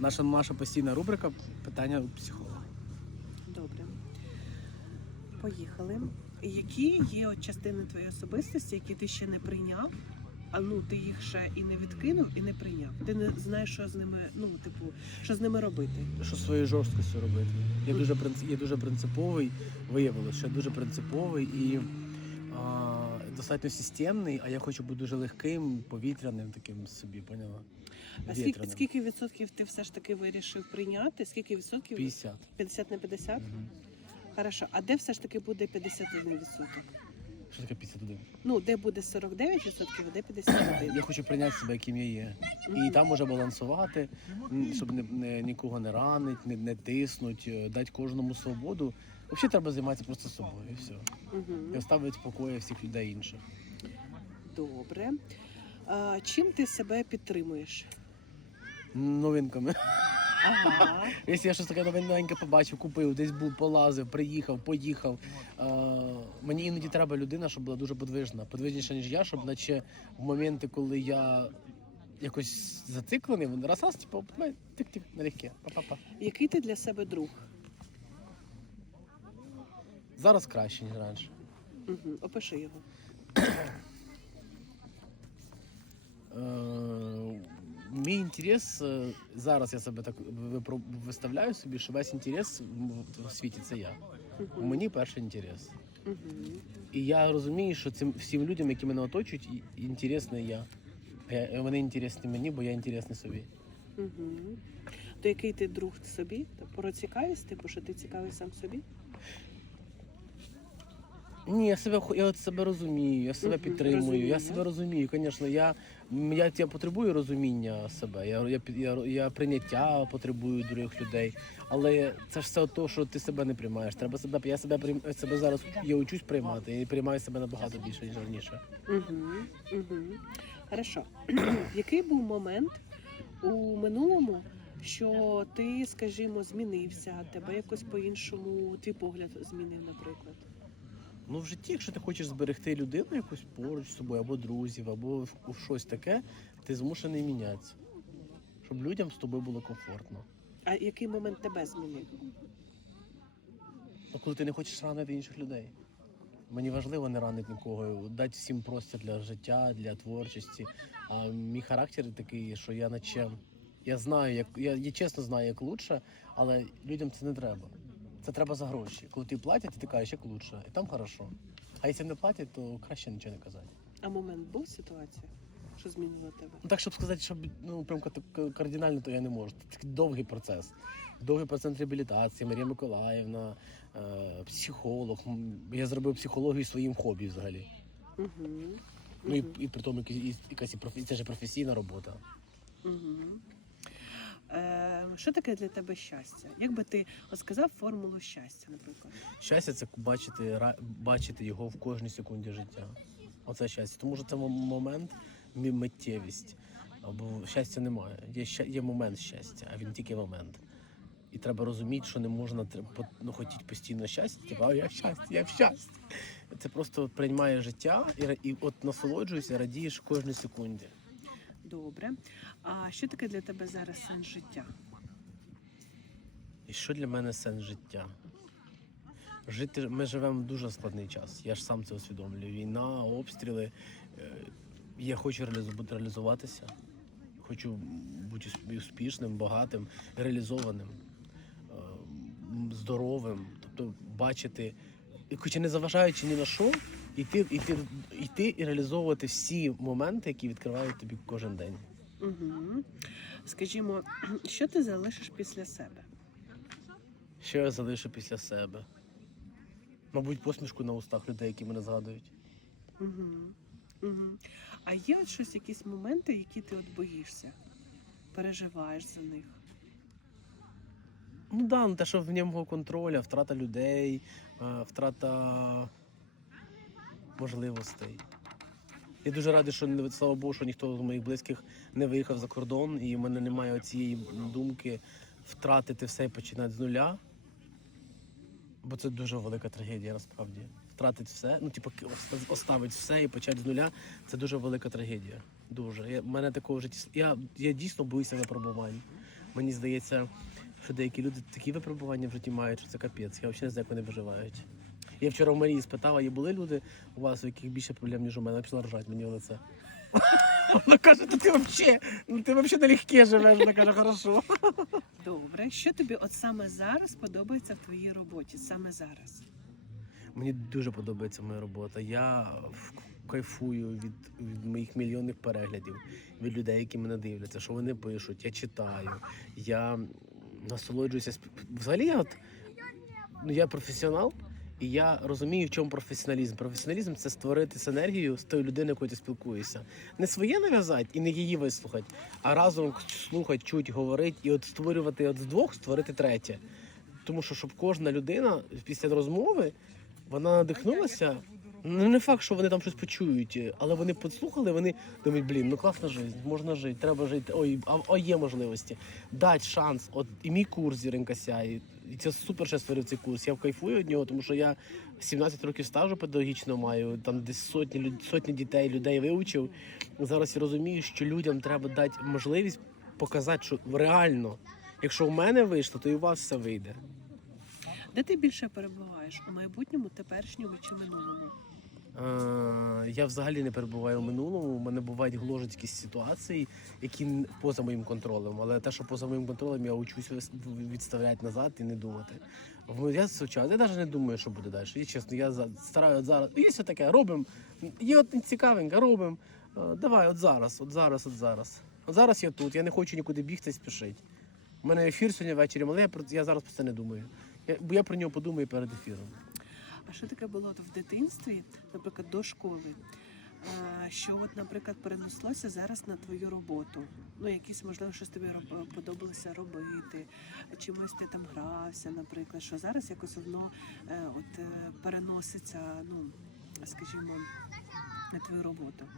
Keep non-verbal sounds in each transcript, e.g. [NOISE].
Наша наша постійна рубрика питання у психолога. Добре. Поїхали. Які є от частини твоєї особистості, які ти ще не прийняв, а ну ти їх ще і не відкинув, і не прийняв. Ти не знаєш, що з ними, ну, типу, що з ними робити. Що своєю жорсткістю робити? Я дуже я дуже принциповий, виявилося, що я дуже принциповий і а, достатньо системний, а я хочу бути дуже легким, повітряним таким собі, поняла? А скільки, Вітряним. скільки відсотків ти все ж таки вирішив прийняти? Скільки відсотків? 50. 50 на 50? Мгм. Хорошо. А де все ж таки буде 51 відсоток? Що таке 51? Ну, де буде 49 відсотків, а де 51? Я хочу прийняти себе, яким я є. І там може балансувати, м, щоб не, не, нікого не ранить, не, не тиснуть, е, дати кожному свободу. Взагалі треба займатися просто собою і все. Угу. І оставити в покої всіх людей інших. Добре. А, чим ти себе підтримуєш? Новинками. Ага. Якщо я щось таке новеньке побачив, купив, десь був, полазив, приїхав, поїхав. Е, мені іноді треба людина, щоб була дуже подвижна, подвижніша, ніж я, щоб наче в моменти, коли я якось зациклений, він раз раз, типу, тик-тик, налегке, па-па-па. Який ти для себе друг? Зараз краще, ніж раніше. Угу. Опиши його. Е, Мій інтерес е, зараз я себе так випро- виставляю собі, що весь інтерес в- світі це я. Мені перший інтерес. Угу. І я розумію, що цим всім людям, які мене оточують, інтересний я. Я- Вони інтересні мені, бо я інтересний собі. Угу. То який ти друг собі? Про цікавість, типу, що ти цікавий сам собі? Ні, я себе я от себе розумію, я себе підтримую. розумію, я да? себе розумію. Звісно, я, я, я потребую розуміння себе. Я, я, я, я прийняття потребую других людей. Але це ж все то, що ти себе не приймаєш. Треба себе. Я себе прийм- себе зараз я учусь приймати і приймаю себе набагато більше, ніж раніше. Угу. Угу. Хорошо. [CLEARS THROAT] який був момент у минулому, що ти, скажімо, змінився, тебе якось по-іншому твій погляд змінив, наприклад? Ну, в житті, якщо ти хочеш зберегти людину якусь поруч з собою, або друзів, або в- в щось таке, ти змушений мінятися. Щоб людям з тобою було комфортно. А який момент тебе змінив? Ну, коли ти не хочеш ранити інших людей. Мені важливо не ранити нікого, дати всім простір для життя, для творчості. А мій характер такий, що я наче. Я знаю, як я, я чесно знаю, як лучше, але людям це не треба. Це треба за гроші. Коли ти платять, ти кажеш, як лучше, і там хорошо. А якщо не платять, то краще нічого не казати. А момент був ситуація, що змінила тебе? Ну так, щоб сказати, що ну прям кардинально, то я не можу. Це такий довгий процес. Довгий процес реабілітації, Марія Миколаївна, е, психолог. Я зробив психологію своїм хобі взагалі. Угу. Ну і, і при тому якась, і- і профі... це ж професійна робота. Угу. Е, що таке для тебе щастя? Як би ти сказав формулу щастя, наприклад? Щастя це бачити, бачити його в кожній секунді життя. Оце щастя. Тому що це момент, миттєвість. Або щастя немає. Є, є момент щастя, а він тільки момент. І треба розуміти, що не можна ну, хотіти постійно щастя, типу, я в щасті, я в щасті. Це просто приймає життя і, і от насолоджуєшся, радієш кожній секунді. Добре. А що таке для тебе зараз сенс життя? І що для мене сенс життя? Жити ми живемо в дуже складний час. Я ж сам це усвідомлюю. Війна, обстріли. Е, Я хочу реалізуватися. Хочу бути успішним, багатим, реалізованим, е, здоровим. Тобто бачити, хоча не заважаючи ні на що, йти, йти, йти і реалізовувати всі моменти, які відкривають тобі кожен день. Угу. Скажімо, [CLEARS THROAT] що ти залишиш після себе? Що я залишу після себе? Мабуть, посмішку на устах людей, які мене згадують. Угу. Угу. А є от щось, якісь моменти, які ти от боїшся, переживаєш за них? Ну да, ну те, що в ньому контроля, втрата людей, е, втрата можливостей. Я дуже радий, що не- слава Богу, що ніхто з моїх близьких не виїхав за кордон, і в мене немає цієї думки втратити все і починати з нуля. Бо це дуже велика трагедія насправді. Втратити все, ну типу, оставити все і почати з нуля це дуже велика трагедія. Дуже. Я, мене такого в житті. Я, я дійсно боюся випробувань. Мені здається, що деякі люди такі випробування в житті мають, що це капець. Я взагалі не знаю, як вони виживають. Я вчора в Марії спитав, а є були люди у вас, у яких більше проблем, ніж у мене, Вона почала ржати мені в лице. [LAUGHS] Вона каже, та ти взагалі, ну ти взагалі налегке живеш. Вона каже, хорошо. Добре, що тобі от саме зараз подобається в твоїй роботі? Саме зараз? Мені дуже подобається моя робота. Я кайфую від, від моїх мільйонних переглядів, від людей, які мене дивляться, що вони пишуть, я читаю, я насолоджуюся. Взагалі, я от ну, я професіонал, і я розумію, в чому професіоналізм. Професіоналізм це створити синергію з тою людиною, якою ти спілкуєшся. Не своє нав'язати і не її вислухати, а разом слухати, чуть, говорити, і от створювати от з двох, створити третє. Тому що щоб кожна людина після розмови вона надихнулася. Ну не факт, що вони там щось почують, але вони послухали, вони думають, блін, ну класна життя, можна жити, треба жити. Ой, а, а є можливості. Дать шанс. От і мій курс зіринка сяє. І це супер, що я створив цей курс. Я кайфую від нього, тому що я 17 років стажу педагогічного маю, там десь сотні сотні дітей, людей вивчив. Зараз я розумію, що людям треба дати можливість показати, що реально, якщо в мене вийшло, то і у вас все вийде. Де ти більше перебуваєш? У майбутньому, теперішньому чи минулому? Е, Я взагалі не перебуваю в минулому. У мене бувають гложуть ситуації, які поза моїм контролем. Але те, що поза моїм контролем, я учусь відставляти назад і не думати. Я зараз, я навіть не думаю, що буде далі. Я чесно, я за- стараюсь зараз. Є все таке, робимо. Є от цікавенько, робимо. Е, Давай, от зараз, от зараз, от зараз. От зараз я тут, я не хочу нікуди бігти, спішити. У мене ефір сьогодні ввечері, але я, я зараз про це не думаю. Я, бо я про нього подумаю перед ефіром. А що таке було в дитинстві, наприклад, до школи? Що, от, наприклад, перенеслося зараз на твою роботу? Ну, якісь, можливо, щось тобі подобалося робити, чимось ти там грався, наприклад, що зараз якось воно е, от, е, переноситься, ну, скажімо, на твою роботу.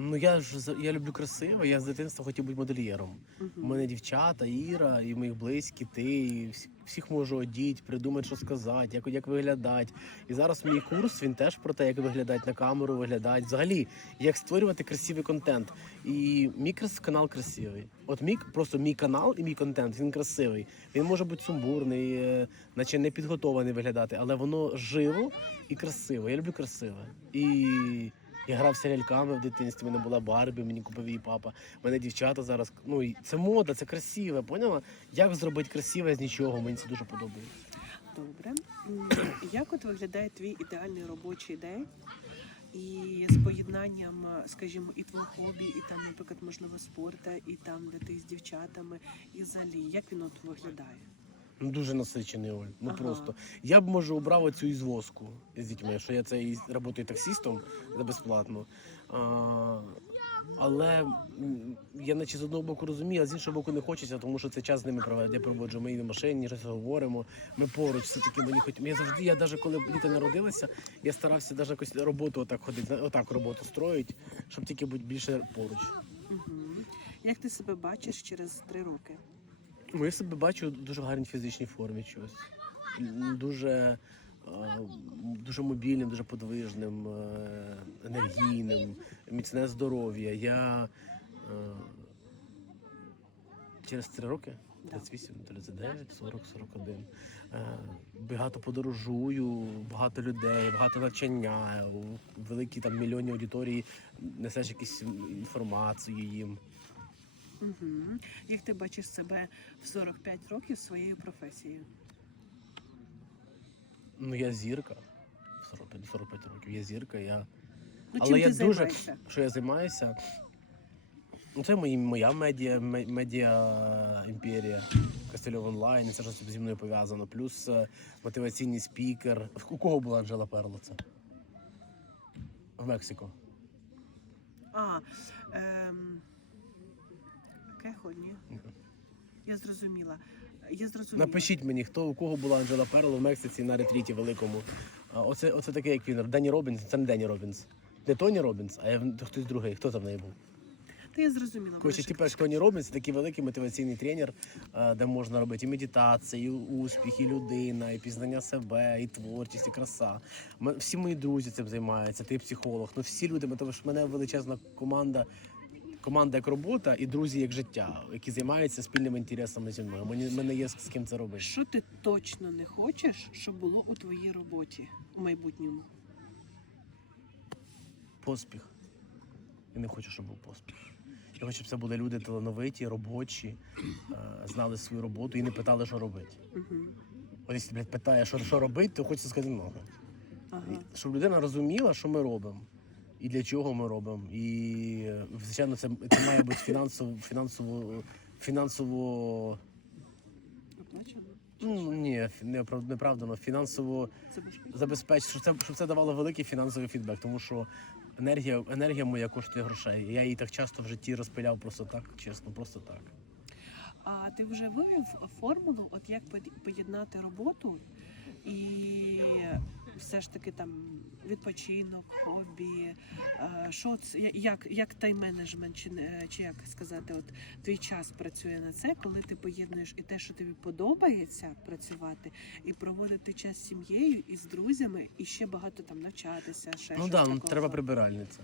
Ну я ж я люблю красиво. Я з дитинства хотів бути модельєром. Мгм. У мене дівчата, Іра, і моїх близькі, ти, і всі- всіх можу одіти, придумати, що сказати, як, як виглядати. І зараз мій курс він теж про те, як виглядати на камеру, виглядати. Взагалі, як створювати красивий контент. І мій крас- канал красивий. От мій просто мій канал і мій контент він красивий. Він може бути сумбурний, е, наче не підготований виглядати, але воно живо і красиво. Я люблю красиве. І я грався ляльками в дитинстві, в мене була Барбі, мені купив її папа. У мене дівчата зараз. Ну і це мода, це красиве. Поняла? Як зробити красиве з нічого? Мені це дуже подобається. Добре. Як от виглядає твій ідеальний робочий день? І з поєднанням, скажімо, і твого хобі, і там, наприклад, можливо, спорту, і там, де ти з дівчатами, і взагалі, як він от виглядає? Ну дуже насичений Оль. Ну Ага. просто. Я б може обрав оцю ізвозку з дітьми, що я це і працюю таксістом за безплатно. А, але я наче з одного боку розумію, а з іншого боку не хочеться, тому що це час з ними проводити. Я проводжу ми на машині, щось говоримо. Ми поруч, все таки мені хоч. Я завжди, я навіть коли діти народилися, я старався навіть якось роботу отак ходити, отак роботу строїть, щоб тільки бути більше поруч. Угу. Як ти себе бачиш через три роки? Ну, я себе бачу в дуже гарній фізичній формі чогось. Дуже, е, дуже мобільним, дуже подвижним, е, енергійним, міцне здоров'я. Я е, через три роки, 38, 39, 40, 41. е, Багато подорожую, багато людей, багато навчання, у великій там мільйонній аудиторії несеш якусь інформацію їм. Угу. Як ти бачиш себе в 45 років своєю професією? Ну, я зірка. 45, 45 років я зірка. Я... Ну, Але чим я дуже- займаєшся? Що я займаюся? Ну, це мої, моя медіа, ме- медіа імперія, Кастельов онлайн, і це що зі мною пов'язано. Плюс е, мотиваційний спікер. У кого була Анжела Перлоца? В Мексико. А, ем... Кехо, ні? Я зрозуміла. Я зрозуміла. Напишіть мені, хто у кого була Анжела Перл в Мексиці на ретріті великому. А, Оце, оце таке, як він. Денні Робінс, це не Денні Робінс. Не Тоні Робінс, а я, хтось другий. Хто там в неї був? Та я зрозуміла. Коротше, типу, як Тоні Робінс, це такий великий мотиваційний тренер, де можна робити і медитацію, і успіх, і людина, і пізнання себе, і творчість, і краса. Всі мої друзі цим займаються, ти психолог. Ну всі люди, тому що в мене величезна команда. Команда як робота і друзі як життя, які займаються спільними інтересами зі мною. Мені мене є з ким це робити. Що ти точно не хочеш, щоб було у твоїй роботі у майбутньому? Поспіх. Я не хочу, щоб був поспіх. Я хочу, щоб це були люди талановиті, робочі, е, знали свою роботу і не питали, що робити. Угу. От якщо блядь, питає, що, що робити, то хочеться сказати много. Ага. Щоб людина розуміла, що ми робимо. І для чого ми робимо. І, звичайно, це, це має бути фінансово, фінансово, фінансово Оплачено? ну, ні, фі- не оправ- фінансово забезпечити, щоб це, щоб це давало великий фінансовий фідбек, тому що енергія, енергія моя коштує грошей. Я її так часто в житті розпиляв просто так, чесно, просто так. А ти вже вивів формулу, от як поєднати роботу і все ж таки там відпочинок, хобі, е, що це, як, як тайм-менеджмент, чи, не- чи як сказати, от твій час працює на це, коли ти поєднуєш і те, що тобі подобається працювати, і проводити час з сім'єю і з друзями, і ще багато там навчатися. Ще Ну так, ну, такого. треба прибиральниця.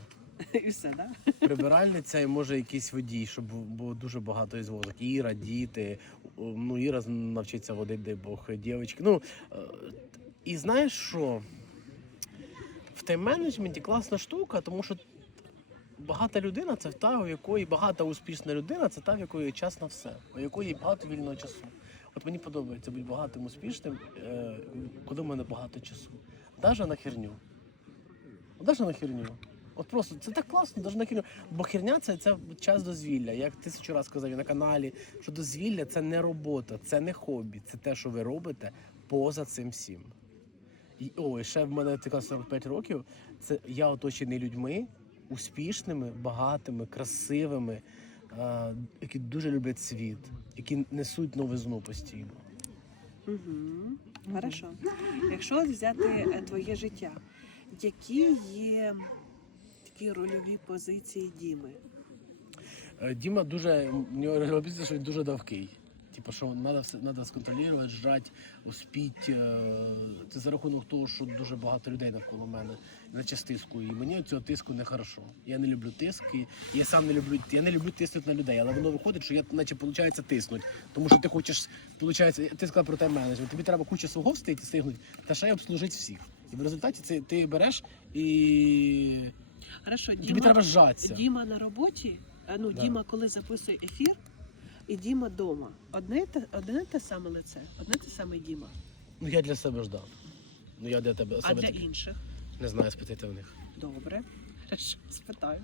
[LAUGHS] і все, да? Прибиральниця і може якийсь водій, щоб було дуже багато із зв'язок. Іра, діти. Ну, Іра навчиться водити, дай Бог, дівчатки. Ну, е, і знаєш що? В тайм-менеджменті класна штука, тому що багата людина це та, у якої багата успішна людина, це та, в якої час на все, у якої багато вільного часу. От мені подобається бути багатим успішним, е, коли в мене багато часу. Даже на херню. Даже на херню. От просто це так класно, даже на херню. Бо херня це, це час дозвілля. Як тисячу разів сказав на каналі, що дозвілля це не робота, це не хобі, це те, що ви робите поза цим всім. І ой, ще в мене така 45 років. Це я оточений людьми, успішними, багатими, красивими, е, які дуже люблять світ, які несуть новизну постійно. Хорошо. Якщо взяти е, твоє життя, які є такі рольові позиції Діми? Е, Діма дуже у нього робиться, що він дуже давкий. Типу, що треба все треба сконтролювати, жать, успіть. е, Це за рахунок того, що дуже багато людей навколо мене на час тиску. І мені цього тиску не хорошо. Я не люблю тиск, і я сам не люблю. Я не люблю тиснути на людей, але воно виходить, що я наче виходить тиснуть. Тому що ти хочеш, виходить, ти сказав про тайм менеджмент. Тобі треба куча свого встигти та ще й обслужити всіх. І в результаті це ти береш і Хорошо, тобі Діма, треба зжатися. Діма на роботі, а ну Да. Діма, коли записує ефір, і Діма вдома. Одне те, одне те саме лице, одне те саме Діма. Ну я для себе ждав. Ну я для тебе А себе для так- інших? не знаю, спитайте в них. Добре. [LAUGHS] Хорошо, спитаю.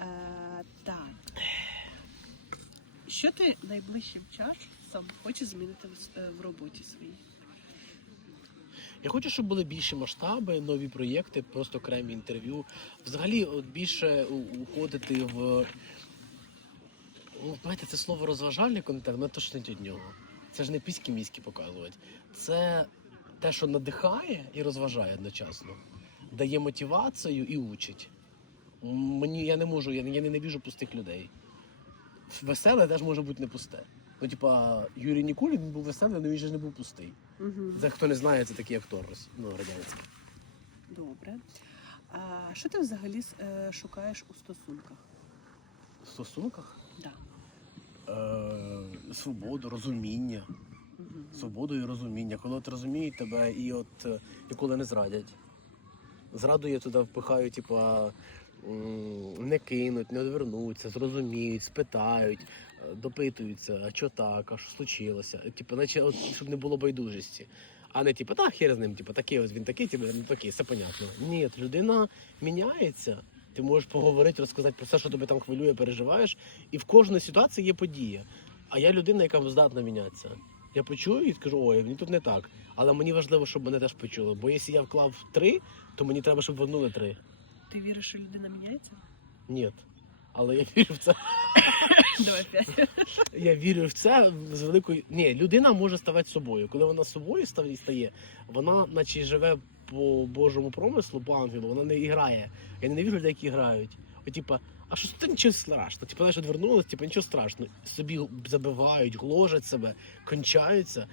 Е, так. Що ти найближчим часом хочеш змінити в, е, в роботі своїй? Я хочу, щоб були більші масштаби, нові проєкти, просто окремі інтерв'ю. Взагалі, от більше уходити в. Ну, знаєте, це слово розважальний контент, не точно від нього. Це ж не піські міські показувати. Це те, що надихає і розважає одночасно. Дає мотивацію і учить. Мені я не можу, я, я не ненавижу пустих людей. Веселе теж може бути не пусте. Ну, типа, Юрій Нікулін він був веселий, але він же не був пустий. Угу. Це хто не знає, це такий актор ну, радянський. Добре. А що ти взагалі е, шукаєш у стосунках? В стосунках Да. е, свободу, розуміння. Угу. Свободу і розуміння. Коли от розуміють тебе і от е, ніколи не зрадять. Зрадує туди впихають, типа не кинуть, не одвернуться, зрозуміють, спитають, е, допитуються, а що так, а що случилося. Типу, наче от, щоб не було байдужості. А не типу, та хер з ним, типу, такий ось він такий, типу, ну такий, все понятно. Ні, людина міняється. Ти можеш поговорити, розказати про все, що тебе там хвилює, переживаєш. І в кожній ситуації є подія. А я людина, яка здатна мінятися. Я почую і скажу, ой, мені тут не так. Але мені важливо, щоб мене теж почули. Бо якщо я вклав три, то мені треба, щоб вернули три. Ти віриш, що людина міняється? Ні. Але я вірю в це. [LAUGHS] Давай п'ять. Я вірю в це з великою. Ні, людина може ставати собою. Коли вона собою стає- вона наче живе по Божому промислу, по ангелу, вона не грає. Я ненавижу людей, які грають. От, типа, а що це нічого страшного? Типа, знаєш, відвернулись, типа нічого страшного. Собі забивають, гложать себе, кончаються.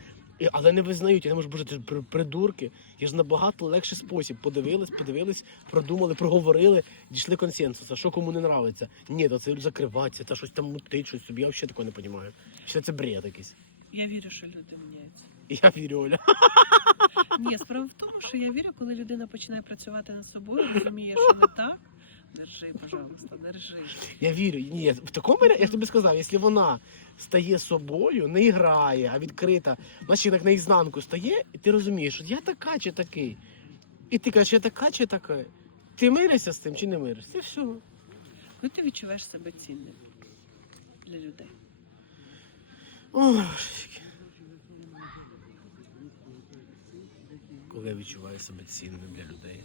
Але не визнають, я не можу, боже, це ж при- придурки. Є ж набагато легший спосіб. Подивились, подивились, продумали, проговорили, дійшли консенсусу. Що кому не нравиться. Ні, то це закриватися, та щось там мутить, щось собі. Я взагалі такого не розумію. Все це бред якийсь. Я вірю, що люди міняються. Я вірю, Оля. Ні, справа в тому, що я вірю, коли людина починає працювати над собою, розуміє, що не так. Держи, пожалуйста, держи. Я вірю. Ні, в такому я тобі сказав, якщо вона стає собою, не грає, а відкрита, значить як наізнанку стає, і ти розумієш, що я така чи такий. І ти кажеш, я така чи така. Ти миришся з тим чи не миришся? І все. Коли ти відчуваєш себе цінним для людей. Ой. Коли я відчуваю себе цінним для людей.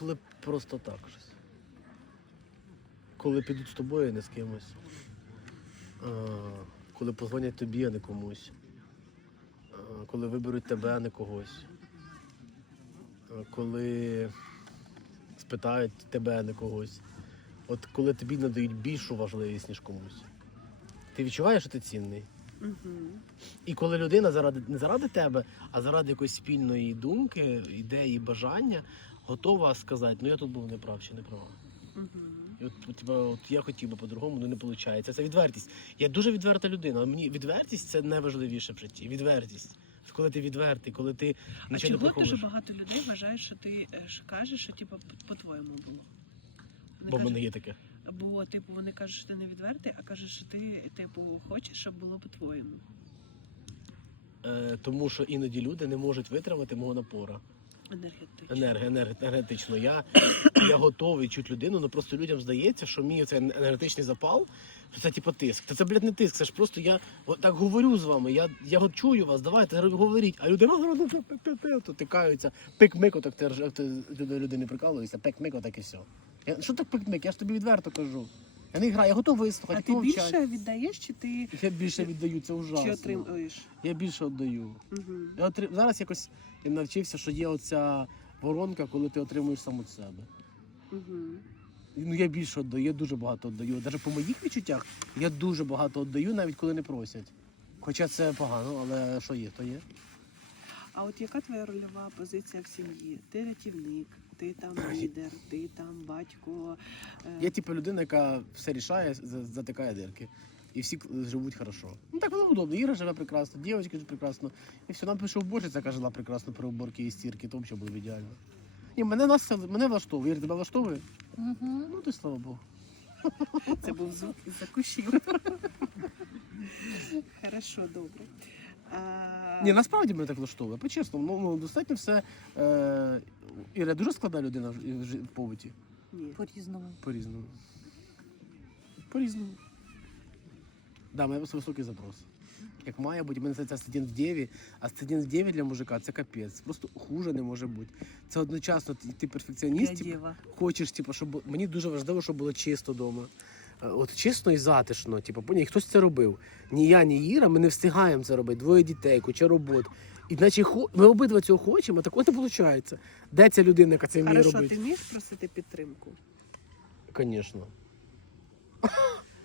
Коли просто так щось. Коли підуть з тобою, а не з кимось. А, коли позвонять тобі, а не комусь. А, коли виберуть тебе, а не когось. Е, коли спитають тебе, а не когось. От коли тобі надають більшу важливість, ніж комусь. Ти відчуваєш, що ти цінний. Угу. І коли людина заради не заради тебе, а заради якоїсь спільної думки, ідеї, бажання, готова сказати, ну я тут був неправ чи не права. Угу. І от, от, от я хотів би по-другому, але не виходить. Це відвертість. Я дуже відверта людина, але мені відвертість це найважливіше в житті. Відвертість. Коли ти відвертий, коли ти А нічого не чого приховуєш. дуже багато людей вважають, що ти е, ж кажеш, що типу, по- по-твоєму було? Вони Бо в кажуть, мене є таке. Бо, типу, вони кажуть, що ти не відвертий, а кажуть, що ти, типу, хочеш, щоб було по-твоєму. Е, тому що іноді люди не можуть витримати мого напора. Енергетично. Енерг, енерг, енергетично. Я, я готовий чути людину, але просто людям здається, що мій цей енергетичний запал, що це типу тиск. Та це, блядь, не тиск, це ж просто я так говорю з вами, я, я чую вас, давайте говоріть. А люди «Ну, то тикаються, пик-мик, так ти, ти, ти до людини прикалуєшся, пик-мик, так і все. Я, що так пик-мик? Я ж тобі відверто кажу. Я не граю, я готовий вислухати, А ти більше віддаєш, чи ти Я більше віддаю, це ужасно. чи отримуєш? Я більше віддаю. Угу. Я отрим... Зараз якось я навчився, що є оця воронка, коли ти отримуєш сам від себе. Угу. Ну я більше віддаю, я дуже багато віддаю. Навіть по моїх відчуттях я дуже багато віддаю, навіть коли не просять. Хоча це погано, але що є, то є. А от яка твоя рольова позиція в сім'ї? Ти рятівник, ти там лідер, ти там батько. е, Я типу людина, яка все рішає, затикає дирки. І всі живуть хорошо. Ну так воно удобно. Іра живе прекрасно, дівчинка живе прекрасно. І все, нам пише уборщиця, яка жила прекрасно при уборці і стірки, то взагалі було б ідеально. Ні, мене нас мене влаштовує. Іра, тебе влаштовує? Угу. Ну ти слава Богу. Це був звук із-за кущів. [LAUGHS] Хорошо, добре. А... Ні, насправді мене так влаштовує. По-чесному, ну, ну достатньо все. Е, Іра дуже складна людина в, в, в побуті. Ні. По-різному. По-різному. По-різному. Да, мене просто високий запрос. Як має бути, у мене це студент в Дєві, а студент в Дєві для мужика це капець. Просто хуже не може бути. Це одночасно ти, ти перфекціоніст, типу, хочеш, типу, щоб мені дуже важливо, щоб було чисто вдома. Е, От чесно і затишно, типу, поняв, і хтось це робив. Ні я, ні Іра, ми не встигаємо це робити. Двоє дітей, куча робот. І наче хо- ми обидва цього хочемо, так от не виходить. Де ця людина, яка це вміє Хорошо, робити? ти вмієш просити підтримку? Звісно.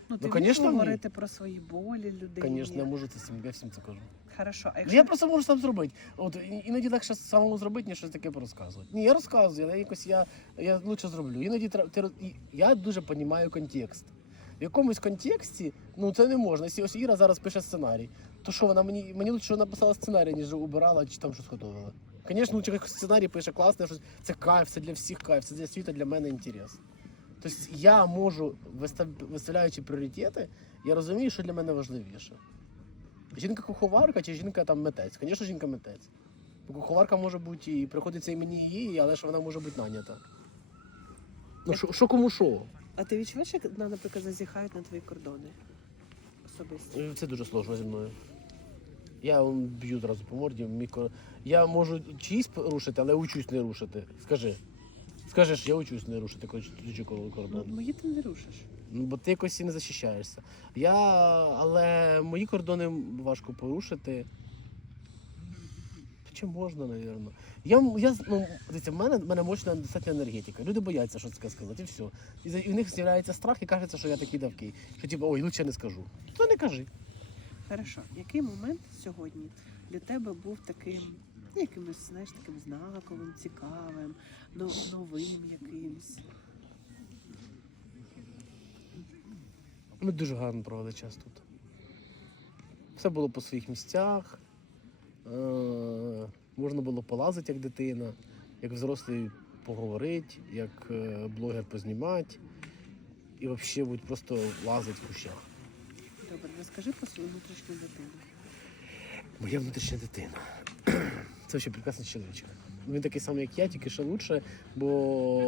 Ну, ти Ну, вмієш конечно, говорити про свої болі людині? Звісно, я можу це всім, я всім це кажу. Хорошо, а Ну, якщо я просто можу сам зробити. От іноді легше самому зробити, ніж щось таке порозказувати. Ні, я розказую, але якось я, я лучше зроблю. Іноді ти я дуже розумію контекст. В якомусь контексті, ну це не можна. Якщо ось Іра зараз пише сценарій, то що вона мені мені лучше вона сценарій, ніж убирала чи там щось готувала. Звісно, лучше сценарій пише класне, щось це кайф, це для всіх кайф, це для світу, для мене інтерес. Тобто я можу, виставляючи пріоритети, я розумію, що для мене важливіше. Жінка куховарка чи жінка там митець? Звісно, жінка митець. Бо куховарка може бути і приходиться і мені і їй, але ж вона може бути нанята. Ну, що кому що? А ти відчуваєш, як, ну, наприклад, зазіхають на твої кордони? Особисто. Е, Це дуже сложно зі мною. Я б'ю одразу по морді. мій кор- Я можу чиїсь рушити, але учусь не рушити. Скажи. Скажеш, я учусь не рушити Ну, кордон. мої ти не рушиш. Ну, бо ти якось і не захищаєшся. Я, але мої кордони важко порушити. Легче можна, напевно. Я, я, ну, дивіться, в мене, в мене мощна достатньо енергетика. Люди бояться щось таке сказати, і все. І, і в них з'являється страх і кажеться, що я такий давкий. Що типу, ой, лучше не скажу. То не кажи. Хорошо. Який момент сьогодні для тебе був таким, ну, якимось, знаєш, таким знаковим, цікавим, новим якимсь? Ми дуже гарно провели час тут. Все було по своїх місцях. Е- можна було полазити як дитина, як взрослий поговорити, як е, блогер познімати. І взагалі просто лазити в кущах. Добре, розкажи про свою внутрішню дитину. Моя внутрішня дитина. [CLEARS THROAT] Це ще прекрасний чоловічок. Він такий самий, як я, тільки ще лучше, бо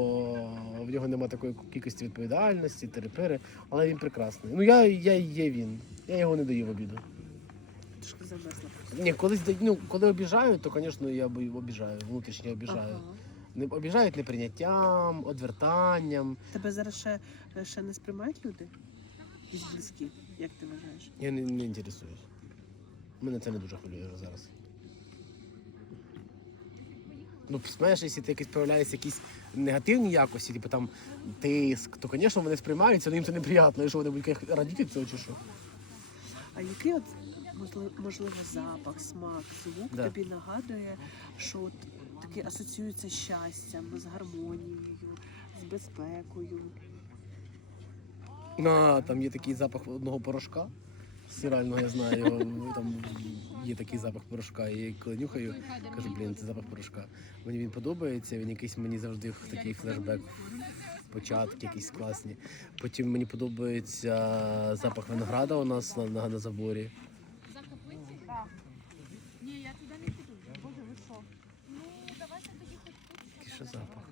в нього немає такої кількості відповідальності, терепери, але він прекрасний. Ну я, я є він. Я його не даю в обіду. Трошки замерзла. Ні, колись ну, коли обіжають, то, звісно, я обіжаю, внутрішньо обіжаю. Ага. Не обіжають неприйняттям, одвертанням. Тебе зараз ще, ще не сприймають люди? Якісь близькі, як ти вважаєш? Я не, не інтересуюсь. Мене це не дуже хвилює зараз. Ну, знаєш, якщо ти якісь проявляються якісь негативні якості, типу там тиск, то, звісно, вони сприймаються, але їм це неприємно. І що вони будуть радіти цього чи що? А який от можливо, запах, смак, звук Да. тобі нагадує, що от таке асоціюється з щастям, з гармонією, з безпекою? На, там є такий запах одного порошка. Стирального, я знаю, там є такий запах порошка. І я коли нюхаю, кажу, блін, це запах порошка. Мені він подобається, він якийсь мені завжди в такий флешбек. Початки якісь класні. Потім мені подобається запах винограда у нас на, на, на заборі. Ні, я туди не піду. Боже, ви що? Ну, давайте тоді хоч тут. Який ще запах?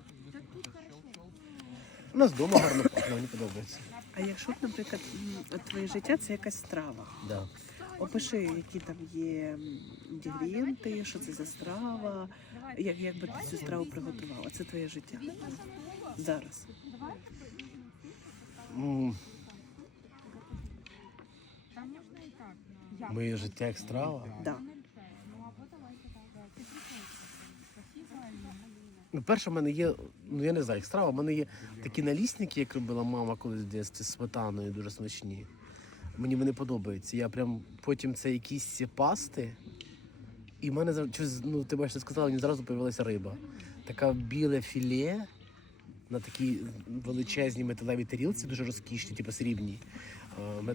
У нас вдома гарно пахне, мені подобається. А якщо, б, наприклад, м, твоє життя це якась страва. Да. Опиши, які там є інгредієнти, що це за страва, як, як би ти цю страву приготувала. Це твоє життя. Зараз. М. Моє життя як страва. Да. Ну, перше, в мене є, ну я не знаю, як страва, в мене є такі налісники, як робила мама колись в дитинстві з сметаною, дуже смачні. Мені вони подобаються. Я прям потім це якісь пасти. І в мене щось, ну ти бачиш, сказала, мені зразу появилася риба. Така біле філе на такій величезній металевій тарілці, дуже розкішні, типу срібні. Е, е,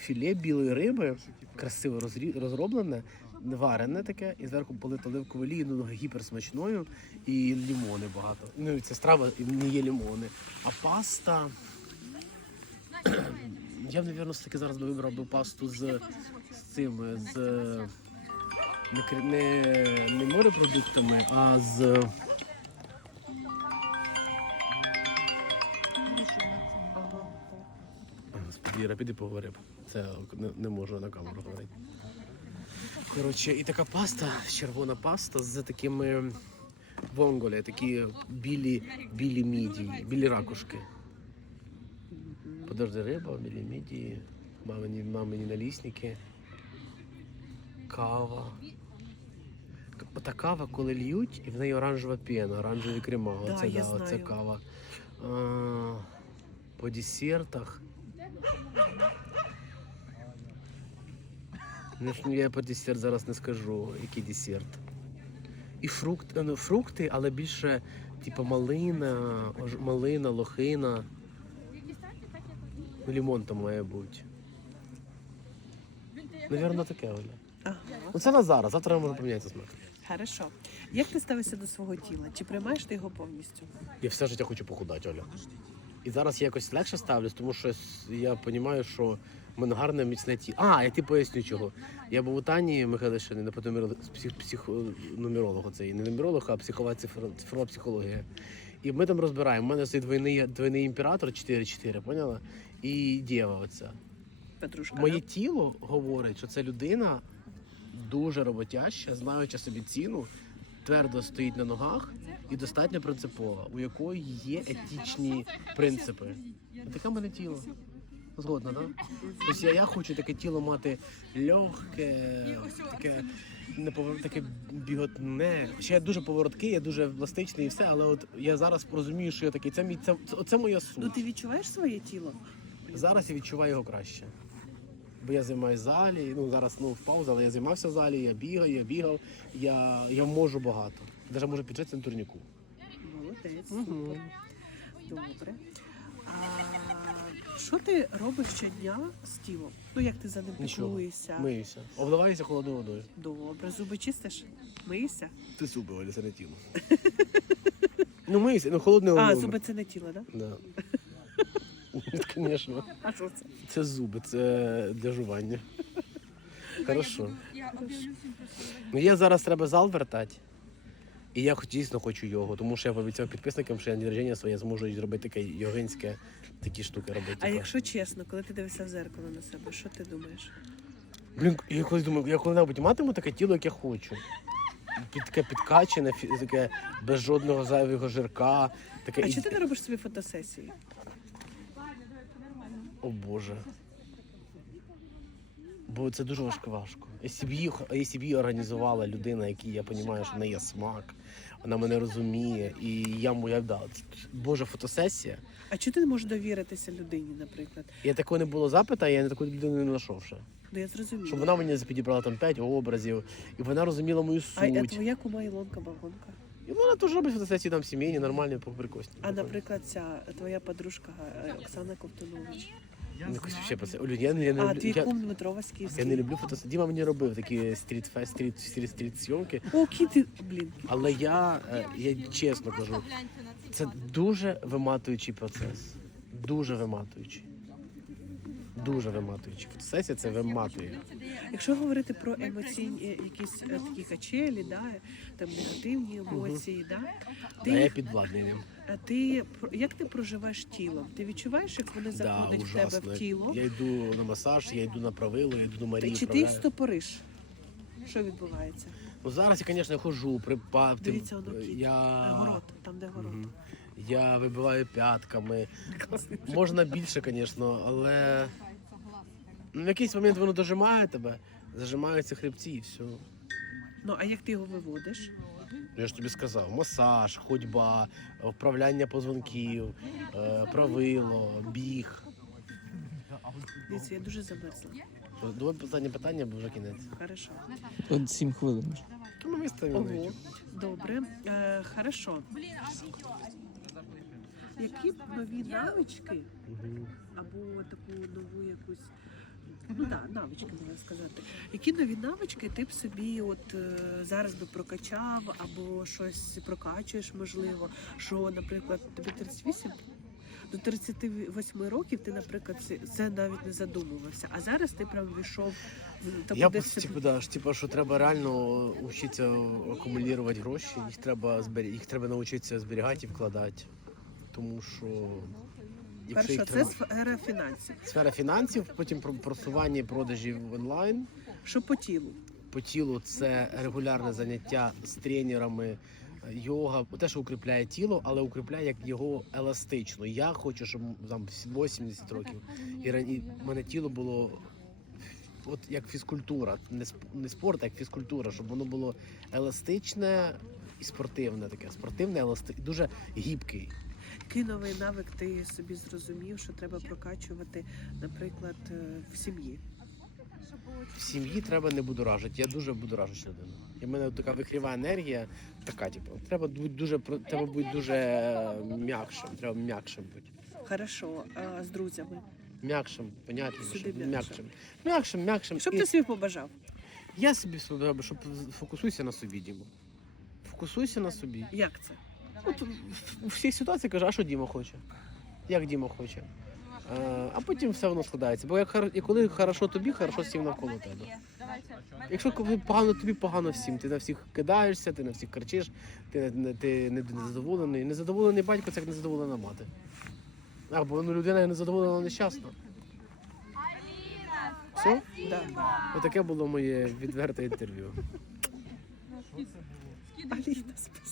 Філе білої риби, красиво розроблене, варене таке, і зверху полито оливковою олією, ну гіперсмачною, і лімони багато. Ну це страва не є лімони. А паста. [CLEARS THROAT] Я б, мабуть, все-таки зараз би вибрав би пасту з, з цим, з не, не морепродуктами, а з. Іра, піди поговори. Це не, не можу на камеру говорити. Коротше, і така паста, червона паста з такими вонголі, такі білі, білі мідії, білі ракушки. Подожди, риба, білі мідії, мамині, мамині налісники, кава. К- Та кава, коли льють, і в неї оранжева пена, оранжеві крема. Да, Оце, я да, оце кава. А, по десертах. Ну, я по десерт зараз не скажу, який десерт. І фрукт, е, ну, фрукти, але більше, типу, малина, малина, лохина. Ну, лімон там має бути. Навірно, таке, Оля. Ага. Ну це на зараз, завтра може поміняти смак. Хорошо. Як ти ставишся до свого тіла? Чи приймаєш ти його повністю? Я все життя хочу похудати, Оля. І зараз я якось легше ставлюсь, тому що я розумію, що мене гарне міцне тіло. А, я ти поясню чого. Я був у Тані Михайлишини на псих, псих, нумеролог оцей. Не нумеролог, а психова цифрова, психологія. І ми там розбираємо. У мене стоїть двойний, двойний імператор 4-4, поняла? І дєва оця. Петрушка. Моє да? тіло говорить, що це людина дуже роботяща, знаючи собі ціну, твердо стоїть на ногах і достатньо принципова, у якої є етичні принципи. Таке мене тіло. Згодна, так? Тобто я, я хочу таке тіло мати легке, таке не повор... таке біготне. Ще я дуже поворотки, я дуже пластичний і все, але от я зараз розумію, що я такий. Це мій це, це, це моя суть. Ну ти відчуваєш своє тіло? Зараз я відчуваю його краще. Бо я займаюся в залі, ну зараз ну, в паузу, але я займався в залі, я бігаю, я бігав, я, я можу багато. Навіть можу піджитися на турніку. Молодець, супер. Добре. А що ти робиш щодня з тілом? Ну як ти за ним Нічого. піклуєшся? Миюся. Обливаюся холодною водою. Добре, зуби чистиш? Миєшся? Ти зуби, Оля, це не тіло. [LAUGHS] ну миюся, ну холодною А, водою. зуби це не тіло, так? Да? Да. [LAUGHS] Звісно. А що це? Це зуби, це для жування. [LAUGHS] Хорошо. Я об'явлю всім про своє. Ну я зараз треба зал вертати. І я хоч- дійсно хочу його, тому що я пообіцяв підписникам, що я на день рождення своє зможу зробити таке йогинське, такі штуки робити. А типу. якщо чесно, коли ти дивишся в зеркало на себе, що ти думаєш? Блін, я колись думав, я коли-небудь матиму таке тіло, як я хочу. Під, таке підкачене, фі- таке без жодного зайвого жирка. Таке А і- чи ти не робиш собі фотосесії? О Боже. Бо це дуже важко важко. Якщо б її, організувала людина, якій я розумію, що в неї є смак, вона мене розуміє, і я моя да, Боже, фотосесія. А чи ти не можеш довіритися людині, наприклад? Я такого не було запита, я не таку людину не знайшов ще. Ну я зрозуміла. Щоб вона мені підібрала там п'ять образів, і вона розуміла мою А, а твоя кума Ілонка Багонка? І вона теж робить фотосесії там сімейні, нормальні, поприкосні. А наприклад, ця твоя подружка е, Оксана Ковтунович. Ну, хочу ще про це. Олю, я, не- я, не А люблю- твій я, кум Дмитро Васьківський. я не люблю фотосесії. Діма мені робив такі стріт фест, стріт, стріт, стріт зйомки, О, кіти, блін. але я, е, я чесно кажу, Це дуже виматуючий процес. Дуже виматуючий. Дуже виматуючий. Фотосесія це виматує. Якщо говорити про емоційні е, якісь е, такі качелі, да, там негативні емоції, да, А я ти, під владненням. а ти про- як ти проживаєш тілом? Ти відчуваєш, як вони Да, заходять в тебе ужасно. в тіло? Я йду на масаж, я йду на правило, я йду до Марії. Чи ти їх вправляю. стопориш? Що відбувається? Ну зараз я, звісно, хожу, припав. тим- Дивіться, воно кіт. Е, я... Город, там де город. Я вибиваю п'ятками. Можна більше, звісно, але ну, в якийсь момент воно дожимає тебе, зажимаються хребці і все. Ну а як ти його виводиш? Я ж тобі сказав, масаж, ходьба, вправляння позвонків, е, правило, біг. Дивіться, я дуже замерзла. Давай останнє питання, бо вже кінець. Хорошо. От 7 хвилин. Ну, ми ставимо. Ого, добре. Е, хорошо. Які б нові навички або таку нову якусь. Ну так, навички можна сказати. Які нові навички ти б собі от е, зараз би прокачав, або щось прокачуєш, можливо, що, наприклад, тобі 38? До 38 років ти, наприклад, це, навіть не задумувався. А зараз ти прям війшов в таку Я типу, да, ж, типу, що треба реально вчитися акумулювати гроші, їх треба збері... їх треба навчитися зберігати і вкладати. Тому що Перше, це сфера фінансів. сфера фінансів, потім про- просування і продажів онлайн. Що по тілу? по тілу це регулярне заняття з тренерами, е, йога, те, що укріпляє тіло, але укріпляє як його еластично. Я хочу, щоб там 80 років і рані мене тіло було от як фізкультура, не не спорт, а як фізкультура, щоб воно було еластичне і спортивне таке. Спортивне, еласти... дуже гібкий. Який новий навик ти собі зрозумів, що треба прокачувати, наприклад, е, в сім'ї? В сім'ї треба не будоражити. Я дуже будоражу людина. І в мене така викрива енергія, така, типу, треба бути дуже треба бути дуже е, м'якшим. Треба м'якшим бути. Хорошо, а з друзями. М'якшим, понятно, Сюди м'якшим. м'якшим. М'якшим, м'якшим. Що б І ти собі побажав? Я собі собі, щоб фокусуйся на собі, Дімо. Фокусуйся на собі. Як це? От в- у всіх ситуаціях каже, а що Діма хоче? Як Діма хоче? Е, А потім все воно складається. Бо як хар- і коли хорошо тобі, хорошо всім навколо тебе. Якщо коли погано тобі, погано всім. Ти на всіх кидаєшся, ти на всіх кричиш, ти, не- ти не незадоволений. Незадоволений батько це як незадоволена мати. Або ну, людина незадоволена нещасна. Все? Да. Отаке було моє відверте інтерв'ю. Аліна, спасибо.